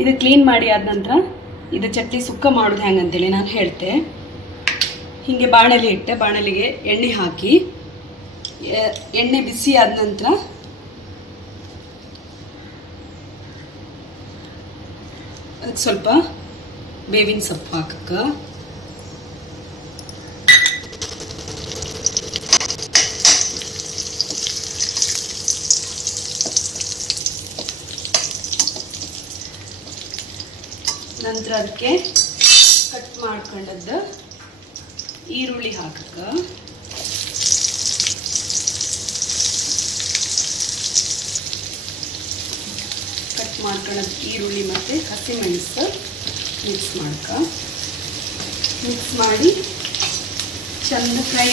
ಇದು ಕ್ಲೀನ್ ಮಾಡಿ ಆದ ನಂತರ ಇದು ಚಟ್ನಿ ಸುಕ್ಕ ಮಾಡೋದು ಹೆಂಗಂತೇಳಿ ನಾನು ಹೇಳ್ತೆ. ಹೀಗೆ ಬಾಣಲೆ ಇಟ್ಟೆ, ಬಾಣಲಿಗೆ ಎಣ್ಣೆ ಹಾಕಿ ಎಣ್ಣೆ ಬಿಸಿ ಆದ ನಂತರ ಅದಕ್ಕೆ ಸ್ವಲ್ಪ ಬೇವಿನ ಸೊಪ್ಪು ಹಾಕಕ್ಕ, ನಂತರ ಅದಕ್ಕೆ ಕಟ್ ಮಾಡ್ಕೊಂಡದ್ದು ಈರುಳ್ಳಿ ಹಾಕಕ್ಕ, ಕಟ್ ಮಾಡ್ಕೊಳ್ಳೋದು ಈರುಳ್ಳಿ ಮತ್ತು ಹಸಿಮೆಣಸು ಮಿಕ್ಸ್ ಮಾಡಿ ಚಂದ ಫ್ರೈ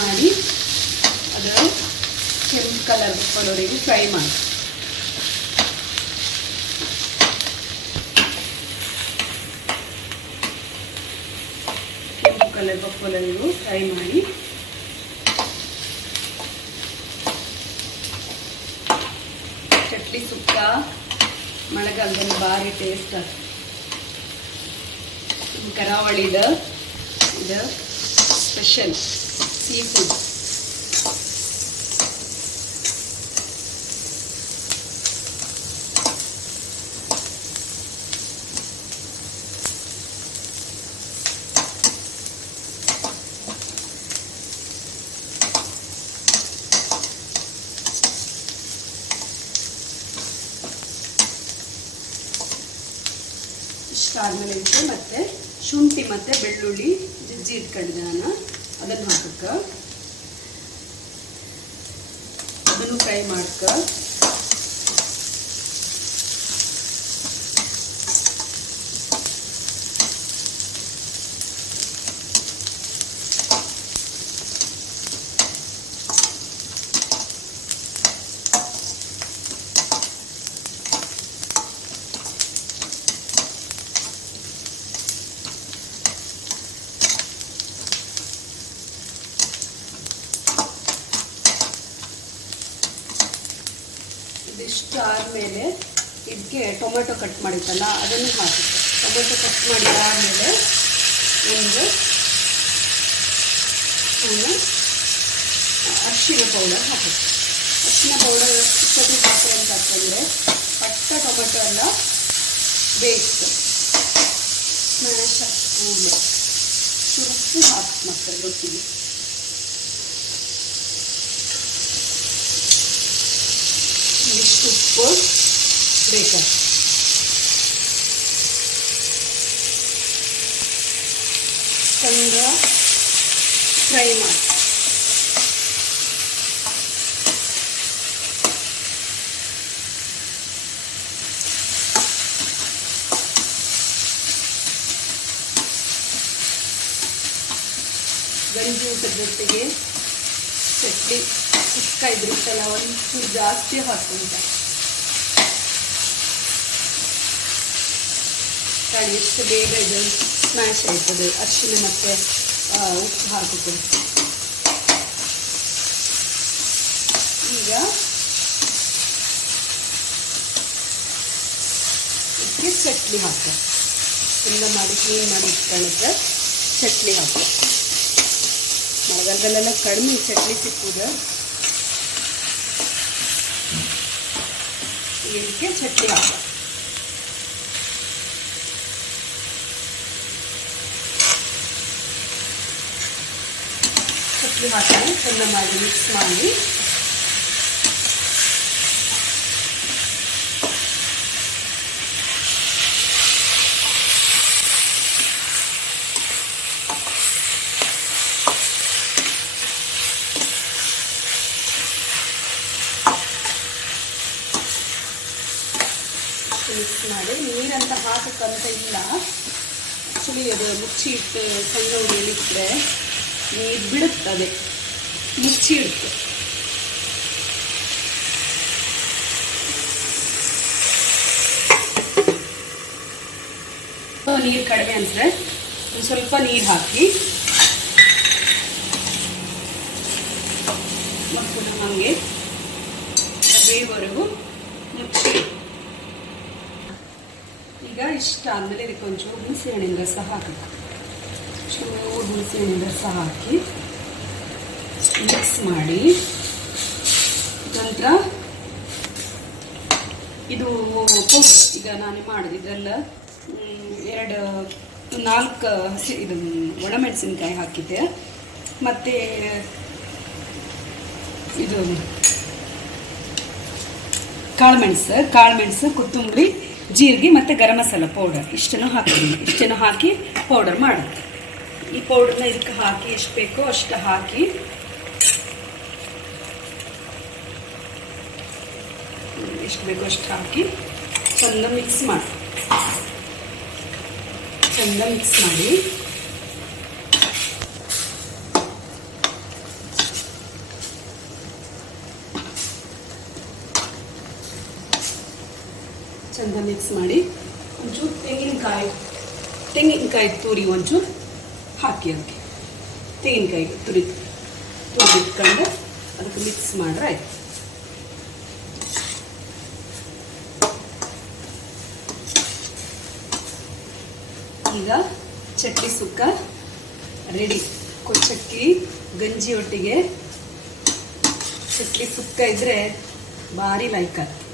ಮಾಡಿ ಅದು ಕೆಂಪು ಕಲರ್ ಬರೋವರೆಗೆ ಫ್ರೈ ಮಾಡಿ. ಕಲರ್ ಬಪ್ಪಲನ್ನು ಫ್ರೈ ಮಾಡಿ ಚಟ್ನಿ ಸುಕ್ಕ ಮಳೆಗಾಲದಲ್ಲಿ ಭಾರಿ ಟೇಸ್ಟ್ ಆಗ್ತದೆ. ಕರಾವಳಿದ ಇದು ಸ್ಪೆಷಲ್ ಸೀ ಫುಡ್. ಇಷ್ಟಾದ್ಮೇಲೆ ಇದಕ್ಕೆ ಮತ್ತೆ ಶುಂಠಿ ಮತ್ತು ಬೆಳ್ಳುಳ್ಳಿ ಜಜ್ಜಿ ಇಟ್ಕೊಂಡಿದ್ದೆ ನಾನು, ಅದನ್ನು ಹಾಕಕ್ಕ, ಅದನ್ನು ಫ್ರೈ ಮಾಡ್ಕ. ಇದಿಷ್ಟು ಆದಮೇಲೆ ಇದಕ್ಕೆ ಟೊಮೆಟೊ ಕಟ್ ಮಾಡಿತ್ತಲ್ಲ ಅದನ್ನು ಹಾಕುತ್ತೆ. ಟೊಮೆಟೊ ಕಟ್ ಮಾಡಿ ಆದಮೇಲೆ ಒಂದು ಅರಿಶಿನ ಪೌಡರ್ ಹಾಕುತ್ತೆ. ಅರಿಶಿನ ಪೌಡರ್ ಇಷ್ಟೊತ್ತಿಗೆ ಹಾಕಿ ಅಂತ ಹಾಕಂದರೆ ಪಟ್ಟ ಟೊಮೆಟೊ ಎಲ್ಲ ಬೇಯಿಸ್ತು ಸ್ಮ್ಯಾಶ್ ಕೂಡಲೇ ಚುರುಕು ಹಾಕಿ ಮಾಡ್ತಾರೆ ರೊಟ್ಟಿಗೆ. ಇಷ್ಟು ಉಪ್ಪು ಬೇಕಾಗ್ತದೆ. ಚಂದ ಫ್ರೈ ಮಾಡಿ ಗಂಜಿ ಊಟದ ಜೊತೆಗೆ ಚಟ್ನಿ ಸುಕ್ಕ ಇದ್ರಿತ್ತಲ್ಲ ಒಂಚೂರು ಜಾಸ್ತಿ ಹಾಕುವಂತ ಕಾಳಿ ಎಷ್ಟು ಬೇಗ ಇದು ಸ್ಮ್ಯಾಶ್ ಆಯ್ತದೆ ಅರಿಶಿನ ಮತ್ತು ಉಪ್ಪು ಹಾಕುತ್ತೆ. ಈಗ ಇದಕ್ಕೆ ಚಟ್ನಿ ಹಾಕ, ಎಲ್ಲ ಮಾಡಿ ಕ್ಲೀನ್ ಮಾಡಿ ಇಟ್ಕೊಳ್ಳುತ್ತೆ. ಚಟ್ನಿ ಹಾಕ, ಮಳೆಗಾಲದಲ್ಲೆಲ್ಲ ಕಡಿಮೆ ಚಟ್ನಿ ಸಿಕ್ಕುದು. ಇದಕ್ಕೆ ಚಟ್ನಿ ಹಾಕ, ಚಟ್ನಿ ಹಾಕಿ ಚೆಂದ ಮಾಡಿ ಮಿಕ್ಸ್ ಮಾಡಿ ಮಿಕ್ಸ್ ಮಾಡಿ ನೀರಂತ ಹಾಕಕ್ಕಂತ ಇಲ್ಲ. ಆ್ಯಕ್ಚುಲಿ ಅದು ಮುಚ್ಚಿ ಇಟ್ಟು ಸಣ್ಣ ಉರಿಲಿಟ್ಟರೆ ನೀರು ಬಿಡುತ್ತದೆ, ಮುಚ್ಚಿ ಇಡುತ್ತೆ. ನೀರು ಕಡಿಮೆ ಅಂದರೆ ಒಂದು ಸ್ವಲ್ಪ ನೀರು ಹಾಕಿ ಮತ್ತು ನಮಗೆ ಬೇವರೆಗೂ ಮುಚ್ಚಿ. ಈಗ ಇಷ್ಟ ಆದಮೇಲೆ ಇದಕ್ಕೆ ಒಂಚೂರು ಹುಣಸೆಹಣ್ಣಿನ ರಸ ಹಾಕಬೇಕು. ಚೂರು ಹುಣಸೆಹಣ್ಣಿನ ರಸ ಹಾಕಿ ಮಿಕ್ಸ್ ಮಾಡಿ. ನಂತರ ಇದು ಪೌಡರ್ ಈಗ ನಾನು ಮಾಡಿದೆ. ಇದೆಲ್ಲ 4 ಹಸಿ ಇದು ಒಣಮೆಣಸಿನ್ಕಾಯಿ ಹಾಕಿದ್ದೆ. ಮತ್ತು ಇದು ಕಾಳುಮೆಣಸು, ಕೊತ್ತಂಬರಿ, ಜೀರಿಗೆ ಮತ್ತು ಗರಂ ಮಸಾಲ ಪೌಡರ್ ಇಷ್ಟನ್ನು ಹಾಕಿದ್ದೀನಿ. ಇಷ್ಟನ್ನು ಹಾಕಿ ಪೌಡರ್ ಮಾಡೋದು. ಈ ಪೌಡರ್ನ ಇದಕ್ಕೆ ಹಾಕಿ ಎಷ್ಟು ಬೇಕೋ ಅಷ್ಟು ಹಾಕಿ ಎಷ್ಟು ಬೇಕೋ ಅಷ್ಟು ಹಾಕಿ ಚೆಂದ ಮಿಕ್ಸ್ ಮಾಡಿ. ಚೆಂದ ಮಿಕ್ಸ್ ಮಾಡಿ ಚೆಂದ ಮಿಕ್ಸ್ ಮಾಡಿ ಒಂಚೂರು ತೆಂಗಿನಕಾಯಿ ತುರಿ ಒಂಚೂರು ಹಾಕಿ. ಅದಕ್ಕೆ ತೆಂಗಿನಕಾಯಿ ತುರಿ ಇಟ್ಕೊಂಡು ಅದಕ್ಕೆ ಮಿಕ್ಸ್ ಮಾಡ್ರೆ ಆಯ್ತು. ಈಗ ಚಟ್ನಿ ಸುಕ್ಕ ರೆಡಿ. ಕೊಚ್ಚಕ್ಕಿ ಗಂಜಿ ಒಟ್ಟಿಗೆ ಚಟ್ನಿ ಸುಕ್ಕ ಇದ್ರೆ ಭಾರಿ ಲೈಕ್ ಆಗ್ತದೆ.